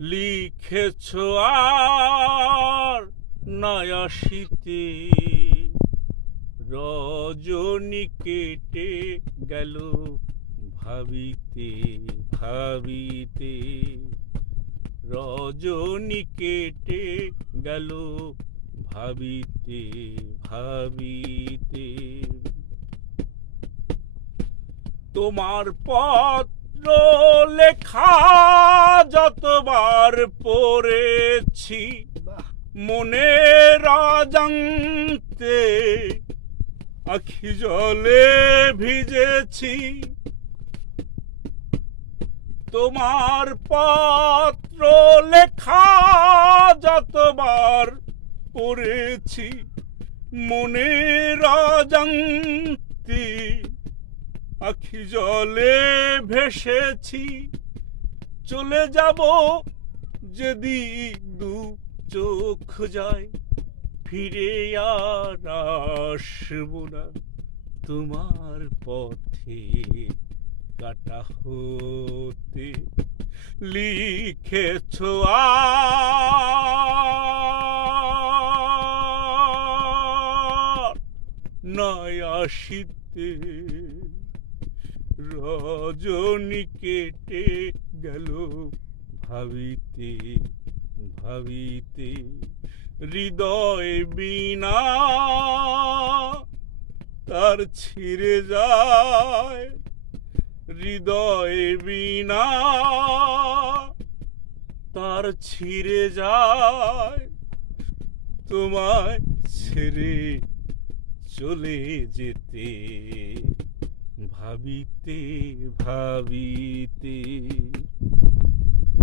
লিখেছ আর নয় আসিতে, রজনী কেটে গেল ভাবিতে ভাবিতে, রজনী কেটে গেল ভাবিতে ভাবিতে। তোমার পত্র লেখা যতবার পড়েছি, মনের অজান্তে আখি জলে ভিজেছি। তোমার পত্র লেখা যতবার পড়েছি, মনের অজান্তে আখি জলে ভেসেছি। চলে যাব যেদিক দু চোখ যায়, ফিরে আর আসব না তোমার পথে কাটা হতে। লিখেছ আর নয় আসিতে, রজনী কেটে গেল ভাবিতে ভাবিতে। হৃদয় বীণা তার ছিঁড়ে যায়, হৃদয় বীণা তার ছিঁড়ে যায়। তোমায় ছেড়ে চলে যেতে ভাবিতে ভাবিতে।